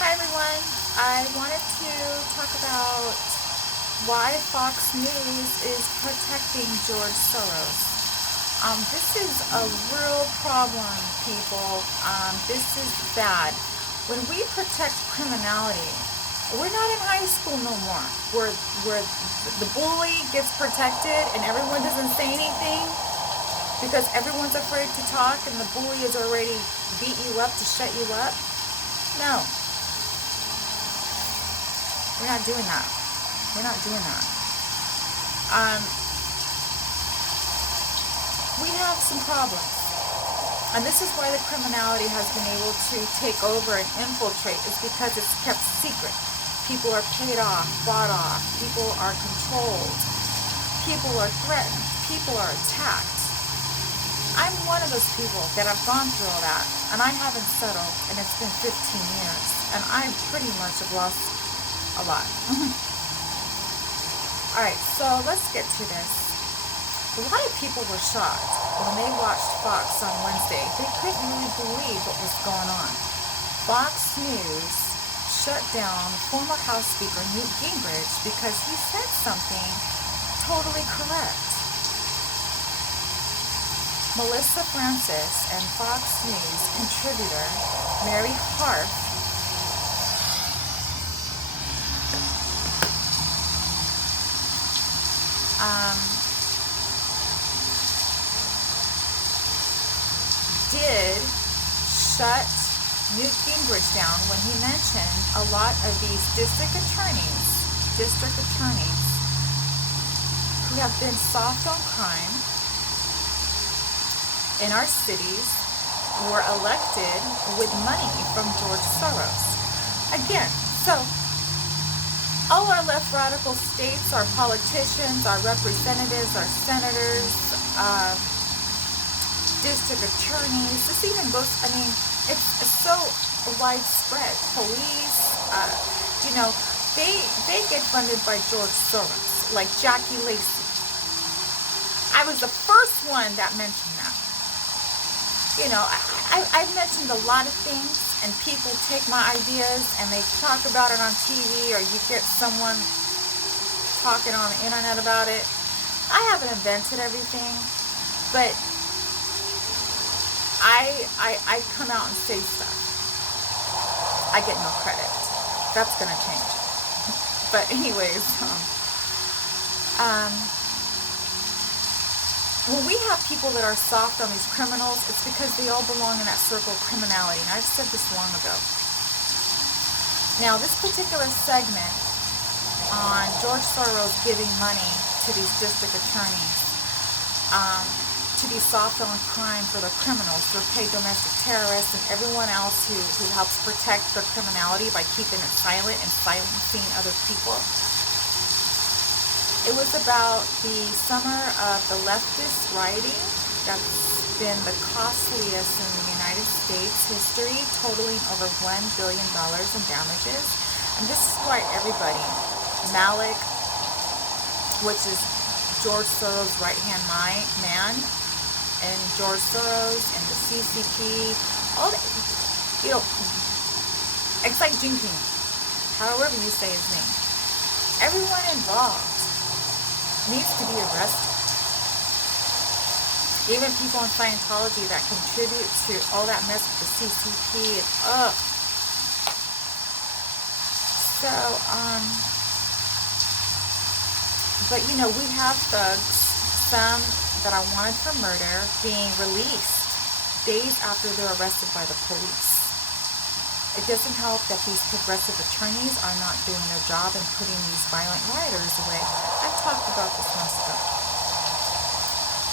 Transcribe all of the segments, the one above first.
Hi everyone. I wanted to talk about why Fox News is protecting George Soros. This is a real problem, people. This is bad. When we protect criminality, we're not in high school no more, where the bully gets protected and everyone doesn't say anything because everyone's afraid to talk and the bully has already beat you up to shut you up. No. We're not doing that. We're not doing that. We have some problems. And this is why the criminality has been able to take over and infiltrate, is because it's kept secret. People are paid off, bought off. People are controlled. People are threatened. People are attacked. I'm one of those people that have gone through all that. And I haven't settled. And it's been 15 years. And I pretty much have lost a lot. Alright, so let's get to this. A lot of people were shocked when they watched Fox on Wednesday. They couldn't really believe what was going on. Fox News shut down former House Speaker Newt Gingrich because he said something totally correct. Melissa Francis and Fox News contributor Mary Harf did shut Newt Gingrich down when he mentioned a lot of these district attorneys who have been soft on crime in our cities were elected with money from George Soros. Again, so all our left radical states, our politicians, our representatives, our senators, district attorneys, this even goes, it's so widespread. Police, they get funded by George Soros, like Jackie Lacey. I was the first one that mentioned that. I've mentioned a lot of things, and people take my ideas and they talk about it on TV, or you get someone talking on the internet about it. I haven't invented everything, but I come out and say stuff. I get no credit. That's gonna change. But anyways, when we have people that are soft on these criminals, it's because they all belong in that circle of criminality. And I've said this long ago. Now, this particular segment on George Soros giving money to these district attorneys to be soft on crime for the criminals, to pay domestic terrorists and everyone else who helps protect their criminality by keeping it silent and silencing other people. It was about the summer of the leftist rioting that's been the costliest in the United States history, totaling over $1 billion in damages. And this is why everybody, Malik, which is George Soros' right-hand man, and George Soros and the CCP, all the, it's like Jinping, however you say his name. Everyone involved needs to be arrested. Even people in Scientology that contribute to all that mess with the CCP. But we have thugs, some that are wanted for murder, being released days after they're arrested by the police. It doesn't help that these progressive attorneys are not doing their job and putting these violent rioters away. I've talked about this months ago.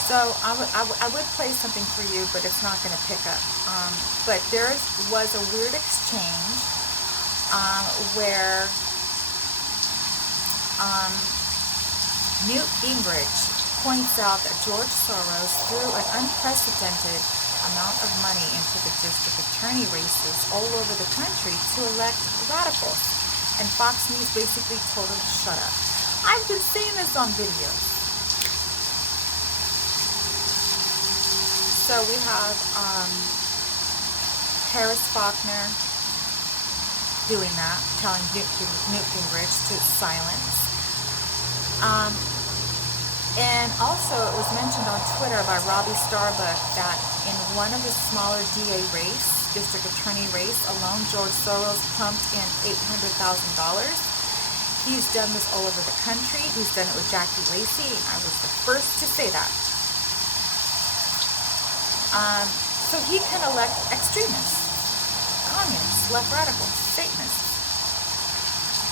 So I would play something for you, but it's not going to pick up. But there was a weird exchange where Newt Gingrich points out that George Soros threw an unprecedented amount of money into the district attorney races all over the country to elect radicals. And Fox News basically told him to shut up. I've been seeing this on videos. So we have Faulkner, doing that, telling Newt Gingrich to silence. And also, it was mentioned on Twitter by Robbie Starbuck that in one of his smaller DA race, district attorney race alone, George Soros pumped in $800,000. He's done this all over the country. He's done it with Jackie Lacey. I was the first to say that. So he can elect extremists, communists, left radicals, Satanists.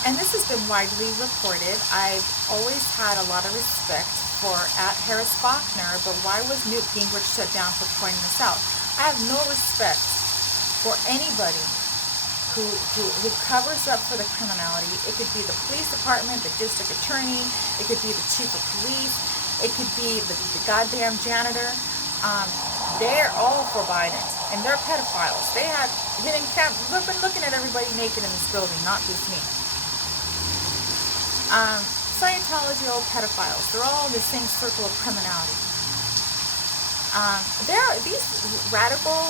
And this has been widely reported. I've always had a lot of respect for Harris Faulkner, but why was Newt Gingrich shut down for pointing this out? I have no respect for anybody who covers up for the criminality. It could be the police department, the district attorney, it could be the chief of police, it could be the goddamn janitor. They're all for Biden, and they're pedophiles. They have hidden we've been looking at everybody naked in this building, not just me. Scientology, old pedophiles. They're all in the same circle of criminality. These radical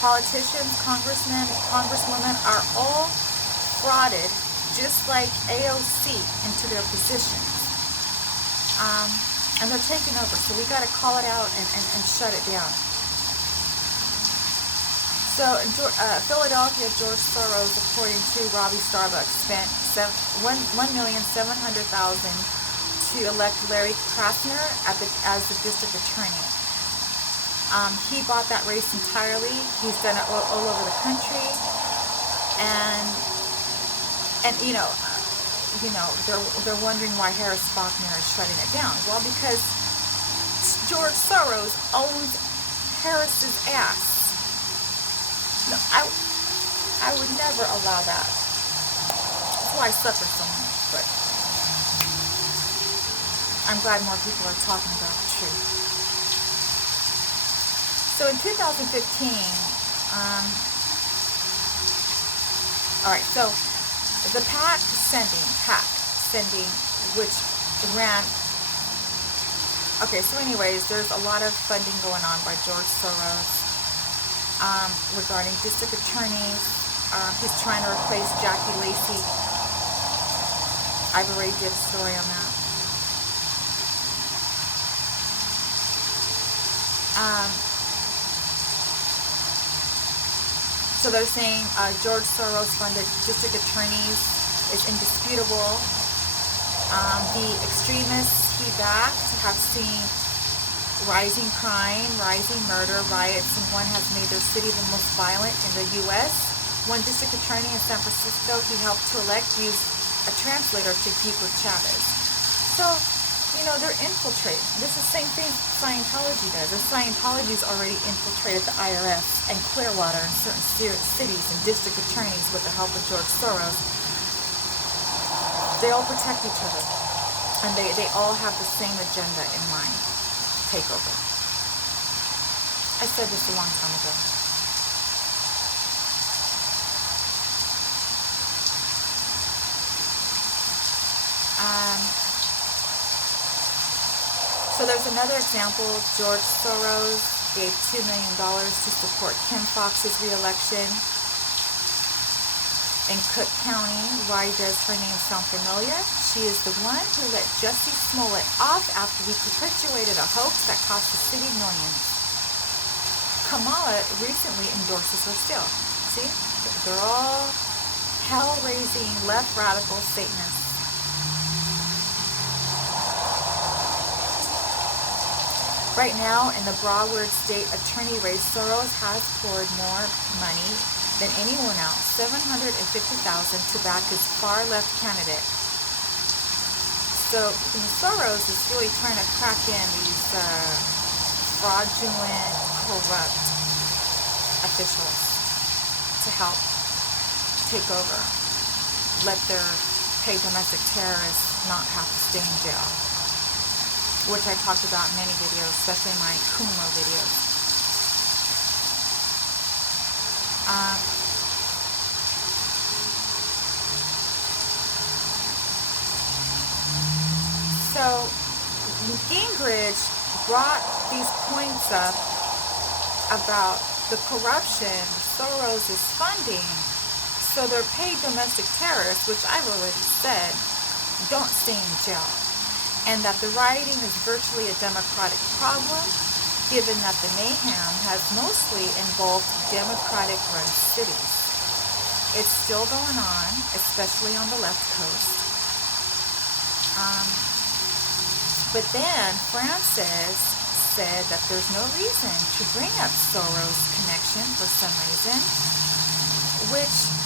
politicians, congressmen, congresswomen are all frauded, just like AOC, into their positions. And they're taking over, so we got to call it out and shut it down. So, Philadelphia, George Soros, according to Robbie Starbuck, spent $1,700,000 to elect Larry Krasner as the district attorney. He bought that race entirely. He's done it all over the country, and they're wondering why Harris Faulkner is shutting it down. Well, because George Soros owns Harris's ass. No, I would never allow that. That's why I suffer so much. But I'm glad more people are talking about the truth. So in 2015, all right. So the PAC sending, which ran. Okay. So anyways, there's a lot of funding going on by George Soros. Regarding district attorneys. He's trying to replace Jackie Lacey. I've already did a story on that. So they're saying George Soros funded district attorneys is indisputable. The extremists he backed have seen rising crime, rising murder, riots, and one has made their city the most violent in the U.S. One district attorney in San Francisco he helped to elect used a translator to Hugo Chavez. So, they're infiltrating. This is the same thing Scientology does. And Scientology's already infiltrated the IRS and Clearwater and certain cities and district attorneys with the help of George Soros. They all protect each other. And they all have the same agenda in mind. Takeover. I said this a long time ago. So there's another example. George Soros gave $2 million to support Kim Foxx's re-election in Cook County. Why does her name sound familiar? She is the one who let Jussie Smollett off after he perpetuated a hoax that cost the city millions. Kamala recently endorses her still. See? They're all hell-raising, left radical Satanists. Right now, in the Broward State Attorney race, Soros has poured more money than anyone else, $750,000 to back his far-left candidate. So Soros is really trying to crack in these fraudulent, corrupt officials to help take over, let their paid domestic terrorists not have to stay in jail, which I talked about in many videos, especially my Kumo videos. So Gingrich brought these points up about the corruption Soros is funding So they're paid domestic terrorists, which I've already said don't stay in jail, and that the rioting is virtually a democratic problem, given that the mayhem has mostly involved Democratic-run cities. It's still going on, especially on the left coast. But then Francis said that there's no reason to bring up Soros' connection for some reason, which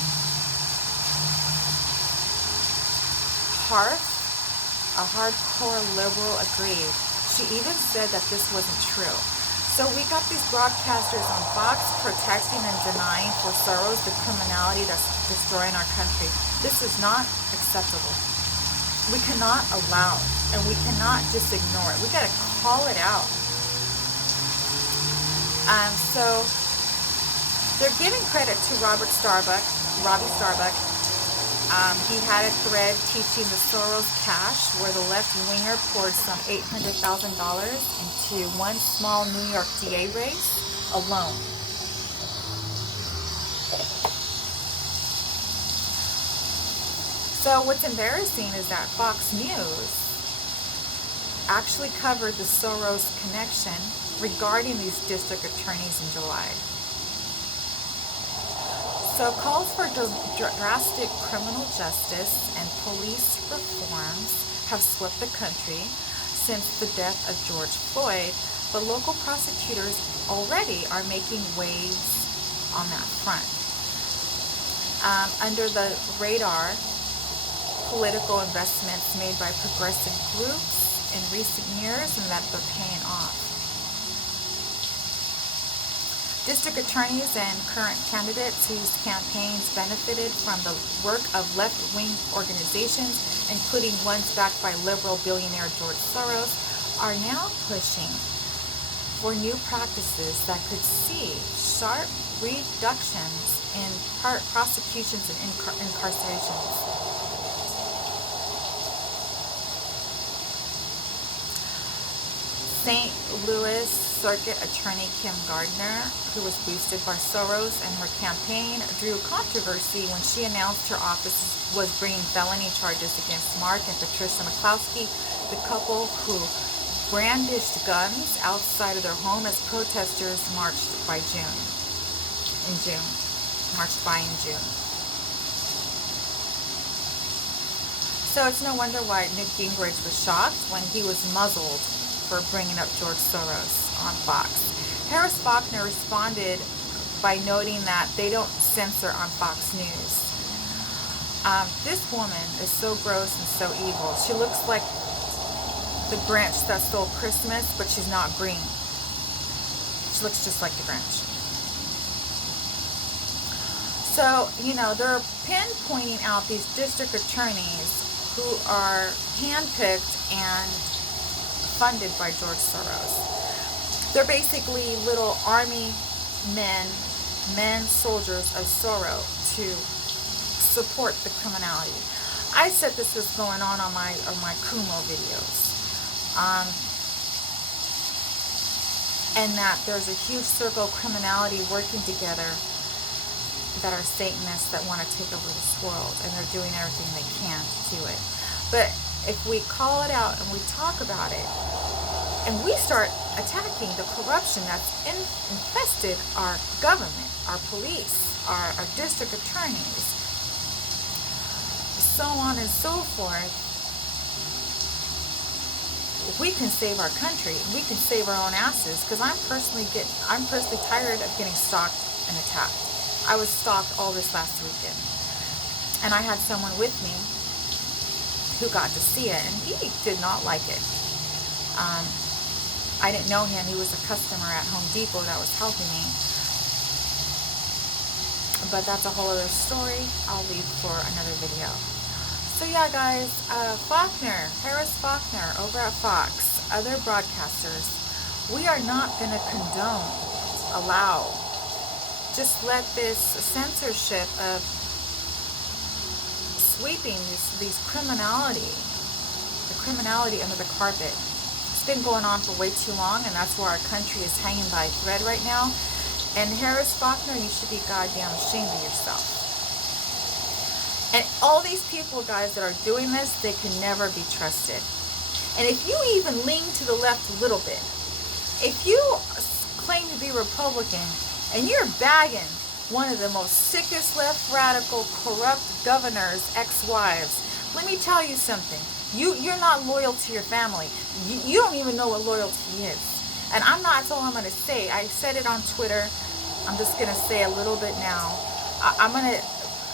a hardcore liberal, agreed. She even said that this wasn't true. So we got these broadcasters on Fox protecting and denying for Soros the criminality that's destroying our country. This is not acceptable. We cannot allow it, and we cannot just ignore it. We got to call it out. So they're giving credit to Robbie Starbuck. He had a thread teaching the Soros cash, where the left-winger poured some $800,000 into one small New York DA race alone. So what's embarrassing is that Fox News actually covered the Soros connection regarding these district attorneys in July. So calls for drastic criminal justice and police reforms have swept the country since the death of George Floyd, but local prosecutors already are making waves on that front. Under the radar, political investments made by progressive groups in recent years, and that they're paying off. District attorneys and current candidates whose campaigns benefited from the work of left-wing organizations, including ones backed by liberal billionaire George Soros, are now pushing for new practices that could see sharp reductions in prosecutions and incarcerations. St. Louis Circuit Attorney Kim Gardner, who was boosted by Soros and her campaign, drew controversy when she announced her office was bringing felony charges against Mark and Patricia McCloskey, the couple who brandished guns outside of their home as protesters marched by in June. So it's no wonder why Newt Gingrich was shocked when he was muzzled for bringing up George Soros on Fox. Harris Faulkner responded by noting that they don't censor on Fox News. This woman is so gross and so evil. She looks like the Grinch that stole Christmas, but she's not green. She looks just like the Grinch. So, they're pinpointing out these district attorneys who are handpicked and funded by George Soros. They're basically little army men soldiers of Soros to support the criminality. I said this was going on my Kumo videos. And that there's a huge circle of criminality working together that are Satanists that want to take over this world, and they're doing everything they can to do it. But if we call it out and we talk about it, and we start attacking the corruption that's infested our government, our police, our district attorneys, so on and so forth, we can save our country. We can save our own asses. Because I'm personally tired of getting stalked and attacked. I was stalked all this last weekend, and I had someone with me who got to see it, and he did not like it. I didn't know him. He was a customer at Home Depot that was helping me. But that's a whole other story. I'll leave for another video. So yeah, guys, Harris Faulkner over at Fox, other broadcasters, we are not going to just let this censorship of sweeping the criminality under the carpet. It's been going on for way too long, and that's where our country is hanging by a thread right now. And Harris Faulkner, you should be goddamn ashamed of yourself. And all these people, guys, that are doing this, they can never be trusted. And if you even lean to the left a little bit, if you claim to be Republican and you're bagging one of the most sickest left radical corrupt governors' ex-wives, let me tell you something. You're not loyal to your family. You don't even know what loyalty is. And that's all I'm going to say. I said it on Twitter. I'm just going to say a little bit now. I'm going to,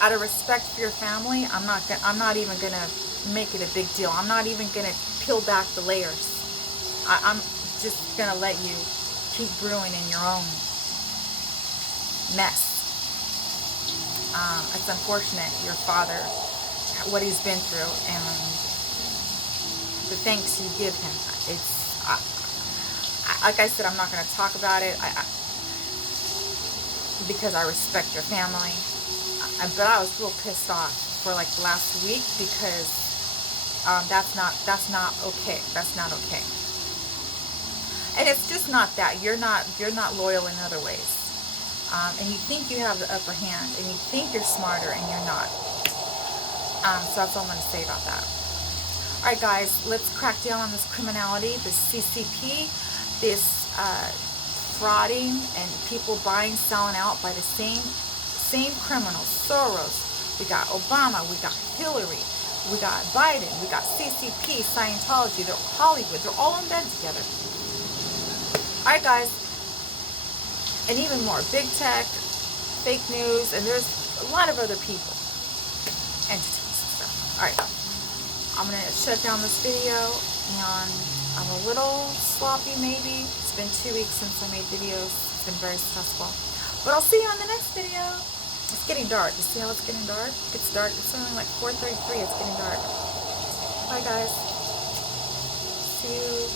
out of respect for your family, I'm not even going to make it a big deal. I'm not even going to peel back the layers. I'm just going to let you keep brewing in your own mess. It's unfortunate, your father, what he's been through, and the thanks you give him. It's, like I said, I'm not going to talk about it because I respect your family. But I was real pissed off for like last week because that's not okay. That's not okay. And it's just not that. You're not loyal in other ways. And you think you have the upper hand, and you think you're smarter, and you're not. So that's all I'm going to say about that. All right, guys, let's crack down on this criminality, this CCP, this frauding, and people buying, selling out by the same criminals. Soros, we got Obama, we got Hillary, we got Biden, we got CCP, Scientology, they're Hollywood, they're all in bed together. All right, guys, and even more, big tech, fake news, and there's a lot of other people, entities and stuff. All right, I'm going to shut down this video, and I'm a little sloppy maybe. It's been 2 weeks since I made videos. It's been very stressful. But I'll see you on the next video. It's getting dark. You see how it's getting dark? It's dark. It's only like 4:33. It's getting dark. Bye, guys. See you